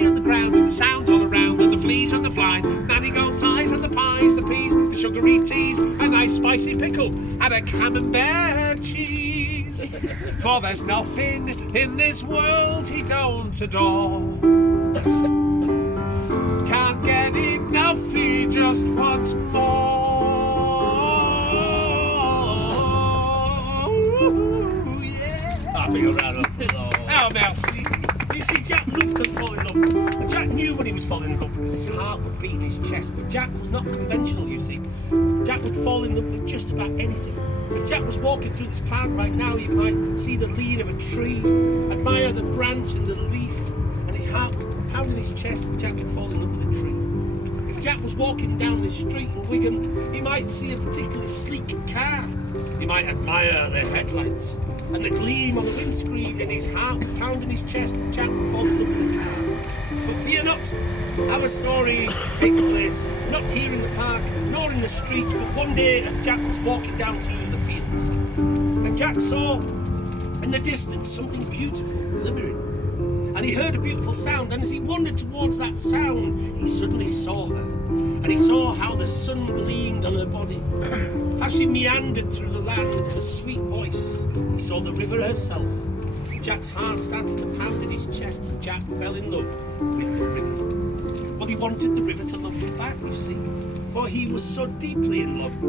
high on the ground, and the sounds all around, and the fleas and the flies, marigolds eyes and the pies, the peas, the sugary teas, a nice spicy pickle, and a camembert cheese. For there's nothing in this world he don't adore. Can't get enough, he just wants more. I think I'll round up. Oh, merci. You see, Jack loved to fall in love. And Jack knew when he was falling in love because his heart would beat in his chest. But Jack was not conventional, you see. Jack would fall in love with just about anything. If Jack was walking through this park right now, you might see the lean of a tree, admire the branch and the leaf, and his heart would pound in his chest, and Jack would fall in love with a tree. If Jack was walking down this street in Wigan, he might see a particularly sleek car. He might admire the headlights and the gleam on the windscreen, and his heart would pound in his chest, and Jack would fall in love with the car. But fear not, our story takes place not here in the park, nor in the street, but one day as Jack was walking down through the fields. And Jack saw in the distance something beautiful glimmering. And he heard a beautiful sound, and as he wandered towards that sound, he suddenly saw her. And he saw how the sun gleamed on her body, how she meandered through the land in a sweet voice. He saw the river herself. Jack's heart started to pound in his chest, and Jack fell in love with the river. Well, he wanted the river to love him back, you see, for he was so deeply in love.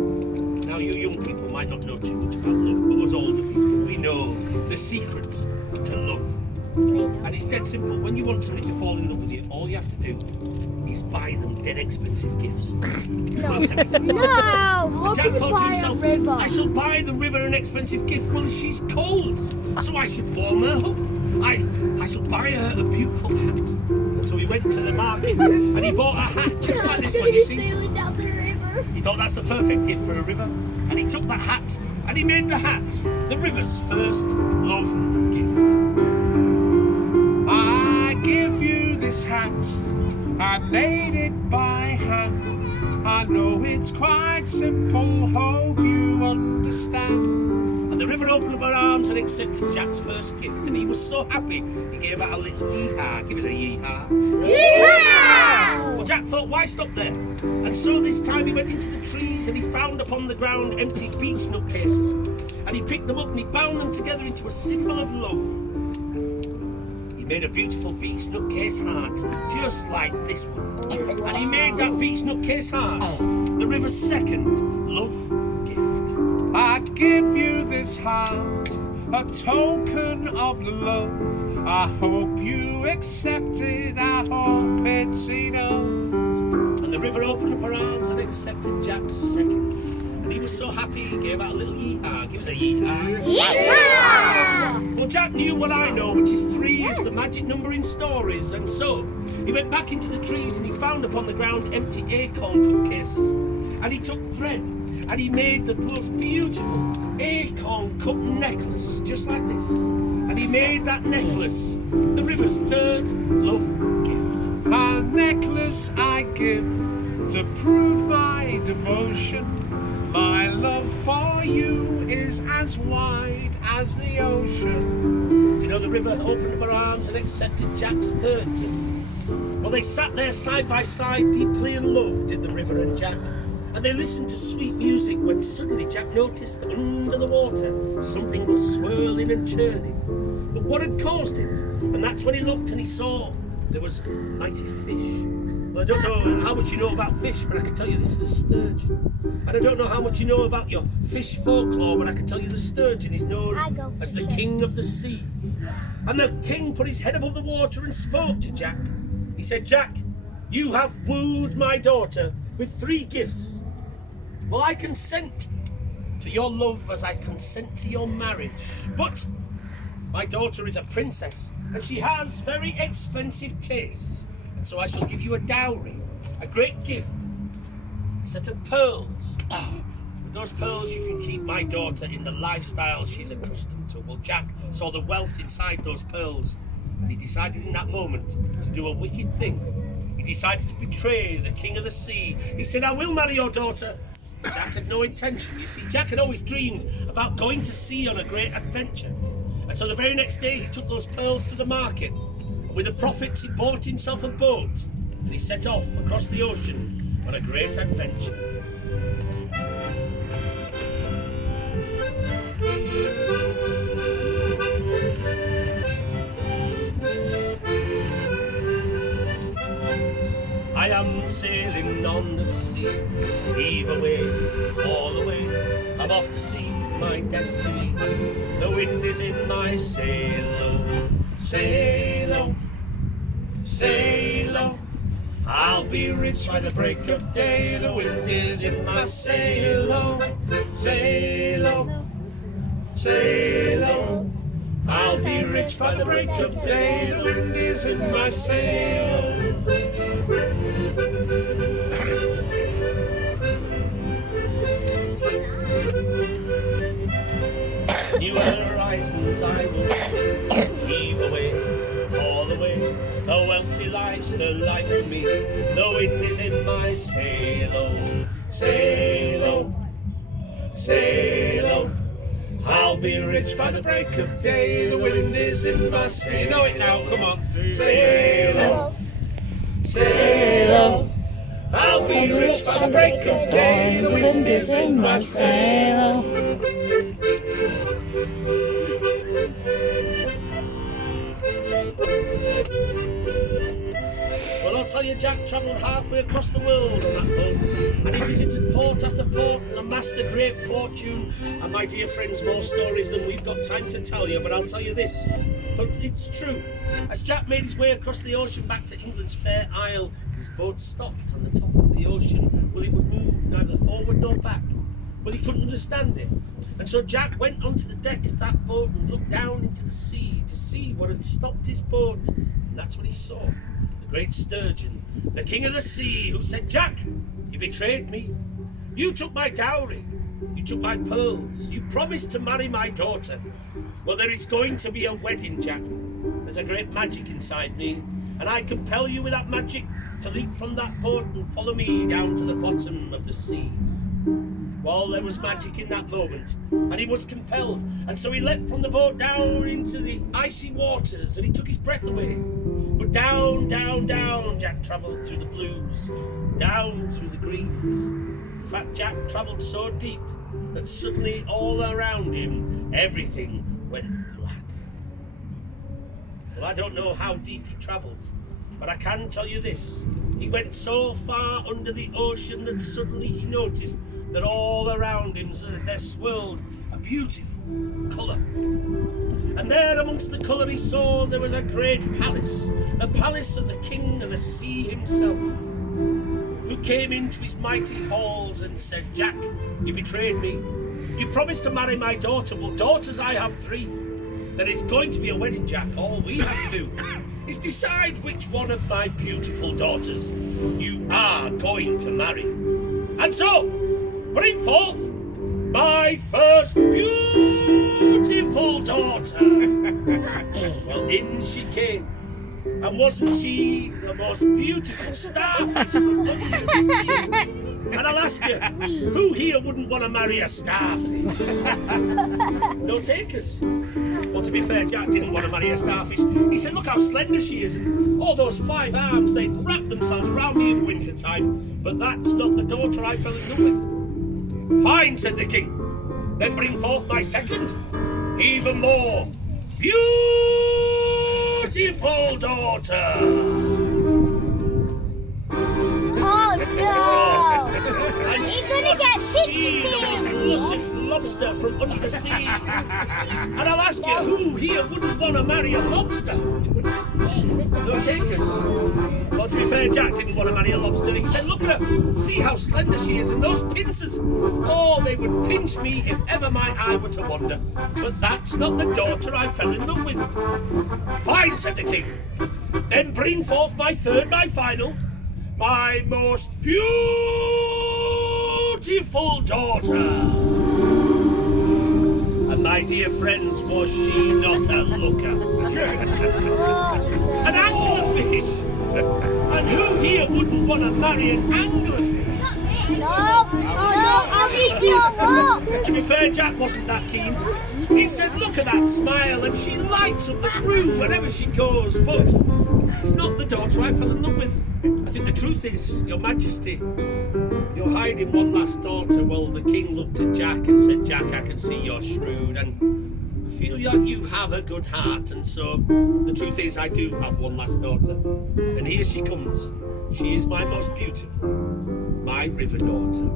Now, you young people might not know too much about love, but us older people, we know the secrets to love. And it's dead simple. When you want somebody to fall in love with you, all you have to do is buy them dead expensive gifts. No. Every time. No! What Jack could you thought to buy a himself, river? I shall buy the river an expensive gift. Well, she's cold, so I should warm her up. I shall buy her a beautiful hat. And so he went to the market and he bought a hat just like this one, you see. Sailing down the river. He thought that's the perfect gift for a river. And he took that hat and he made the hat the river's first love gift. I give you this hat, I made it by hand. I know it's quite simple, hope you understand. And the river opened up her arms and accepted Jack's first gift, and he was so happy he gave out a little yee-haw. Give us a yee-haw. Yeehaw! Well, Jack thought, why stop there? And so this time he went into the trees and he found upon the ground empty beech nut cases. And he picked them up and he bound them together into a symbol of love. He made a beautiful beech nut case heart, just like this one. And he made that beech nut case heart the river's second love gift. I give you this heart, a token of love. I hope you accept it, I hope it's enough. And the river opened up her arms and accepted Jack's second. And he was so happy he gave out a little yee-haw. Give us a yee-haw. Yeehaw! Well, Jack knew what I know, which is 3 is the magic number in stories. And so he went back into the trees and he found upon the ground empty acorn cup cases. And he took thread and he made the most beautiful acorn cup necklace, just like this. And he made that necklace the river's third love gift. A necklace I give to prove my devotion. My love for you is as wide as the ocean. You know, the river opened up her arms and accepted Jack's third gift. Well, they sat there side by side, deeply in love, did the river and Jack. And they listened to sweet music when suddenly Jack noticed that under the water something was swirling and churning. But what had caused it? And that's when he looked and he saw there was mighty fish. Well, I don't know how much you know about fish, but I can tell you this is a sturgeon. And I don't know how much you know about your fish folklore, but I can tell you the sturgeon is known as the king of the sea. And the king put his head above the water and spoke to Jack. He said, Jack, you have wooed my daughter with 3 gifts. Well, I consent to your love as I consent to your marriage. But my daughter is a princess and she has very expensive tastes. And so I shall give you a dowry, a great gift, a set of pearls. With those pearls you can keep my daughter in the lifestyle she's accustomed to. Well, Jack saw the wealth inside those pearls and he decided in that moment to do a wicked thing. He decided to betray the king of the sea. He said, I will marry your daughter. Jack had no intention. You see, Jack had always dreamed about going to sea on a great adventure. And so the very next day he took those pearls to the market. With the profits, he bought himself a boat and he set off across the ocean on a great adventure. I am sailing on the sea, heave away, haul away. I'm off to seek my destiny. The wind is in my sail, sail, sail. I'll be rich by the break of day. The wind is in my sail, sail, sail. I'll be rich by the break of day. The wind is in my sail. New horizons I will see, heave away, all away. The wealthy life's the life of me. The wind is in my sail, sail, sail. I'll be rich by the break of day. The wind is in my sail. You know it now, come on. Sail, sail. I'll be rich by the break of day. The wind is in my sail. Well, I'll tell you, Jack travelled halfway across the world on that boat, and he visited port after port and amassed a great fortune. And my dear friends, more stories than we've got time to tell you, but I'll tell you this, for it's true. As Jack made his way across the ocean back to England's Fair Isle, his boat stopped on the top of the ocean. Well, it would move neither forward nor back. Well, he couldn't understand it. And so Jack went onto the deck of that boat and looked down into the sea to see what had stopped his boat. And that's what he saw. The great sturgeon, the king of the sea, who said, "Jack, you betrayed me. You took my dowry. You took my pearls. You promised to marry my daughter. Well, there is going to be a wedding, Jack. There's a great magic inside me, and I compel you with that magic to leap from that boat and follow me down to the bottom of the sea." Well, there was magic in that moment, and he was compelled, and so he leapt from the boat down into the icy waters, and he took his breath away. But down, down, down Jack travelled through the blues, down through the greens. In fact, Jack travelled so deep that suddenly all around him, everything went black. Well, I don't know how deep he travelled, but I can tell you this. He went so far under the ocean that suddenly he noticed that all around him there swirled a beautiful colour. And there amongst the colour he saw there was a great palace, the palace of the king of the sea himself, who came into his mighty halls and said, "Jack, you betrayed me. You promised to marry my daughter. Well, daughters I have 3. There is going to be a wedding, Jack. All we have to do is decide which one of my beautiful daughters you are going to marry. And so, bring forth my first beautiful daughter." Well, in she came. And wasn't she the most beautiful starfish from under the sea? And I'll ask you, who here wouldn't want to marry a starfish? No takers. Well, to be fair, Jack didn't want to marry a starfish. He said, "Look how slender she is, and all those 5 arms, they'd wrap themselves round me in winter time. But that's not the daughter I fell in love with." "Fine," said the king. "Then bring forth my second, even more beautiful daughter." Oh no! And He's gonna get she was a pixie. luscious lobster from under the sea. And I'll ask you, who here wouldn't want to marry a lobster? No takers. Well, to be fair, Jack didn't want to marry a lobster. He said, "Look at her. See how slender she is. And those pincers. Oh, they would pinch me if ever my eye were to wander. But that's not the daughter I fell in love with." "Fine," said the king. "Then bring forth my third, my final, my most beautiful daughter." And my dear friends, was she not a looker? An anglerfish! And who here wouldn't want to marry an anglerfish? No, I'll be To be fair, Jack wasn't that keen. He said, look at that smile, and she lights up the room wherever she goes. But it's not the daughter I fell in love with. I think the truth is, Your Majesty, you're hiding one last daughter. Well, the king looked at Jack and said, Jack, I can see you're shrewd, and I feel like you have a good heart. And so the truth is, I do have one last daughter. And here she comes. She is my most beautiful, my river daughter.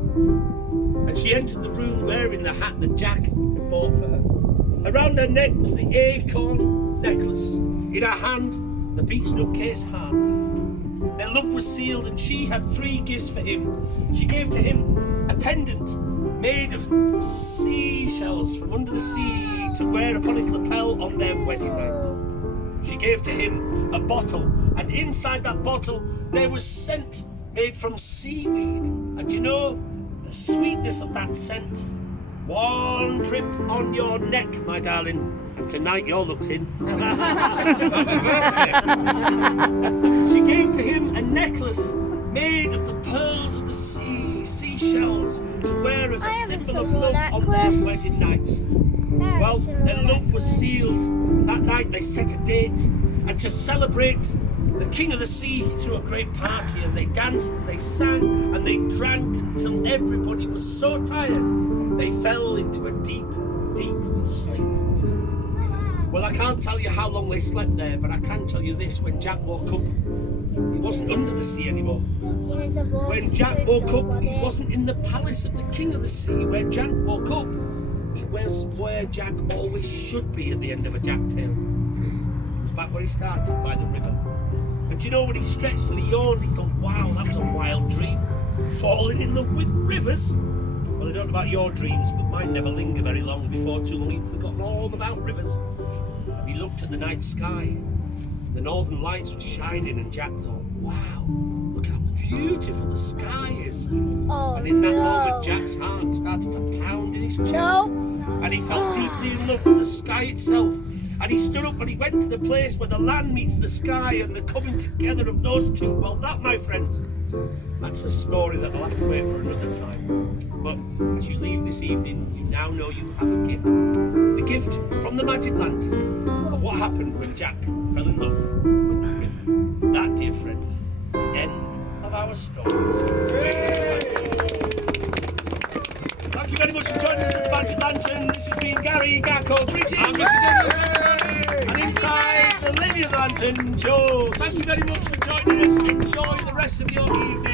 And she entered the room wearing the hat that Jack had bought for her. Around her neck was the acorn necklace. In her hand, the beech nut case heart. Their love was sealed, and she had 3 gifts for him. She gave to him a pendant made of seashells from under the sea to wear upon his lapel on their wedding night. She gave to him a bottle, and inside that bottle there was scent made from seaweed. And you know, the sweetness of that scent. One drip on your neck, my darling, and tonight your luck's in. She gave to him a necklace made of the pearls of the sea, seashells, to wear as a symbol of love on their wedding night. Well, their love was sealed. That night they set a date, and to celebrate, the king of the sea threw a great party, and they danced, and they sang, and they drank until everybody was so tired they fell into a deep, deep sleep. Well, I can't tell you how long they slept there, but I can tell you this: when Jack woke up, he wasn't under the sea anymore. When Jack woke up, he wasn't in the palace of the king of the sea. Where Jack woke up, he was where Jack always should be at the end of a Jack tale. It was back where he started, by the river. And you know, when he stretched and he yawned, he thought, wow, that was a wild dream. Falling in love with rivers. Well, I don't know about your dreams, but mine never linger very long. Before too long, he'd forgotten all about rivers. And he looked at the night sky. The northern lights were shining, and Jack thought, wow, look how beautiful the sky is. And in that moment, Jack's heart started to pound in his chest. And he fell deeply in love with the sky itself. And he stood up and he went to the place where the land meets the sky, and the coming together of those two. Well, that, my friends, that's a story that I'll have to wait for another time. But as you leave this evening, you now know you have a gift. A gift from the Magic Lantern of what happened when Jack fell in love with the river. That, dear friends, is the end of our stories. Thank you very much for joining us at the Magic Lantern. This has been Gary Gacko. Greetings. I'm Mrs. Edwards. And inside the Lady of the Lantern, Joe. Thank you very much for joining us. Enjoy the rest of your evening.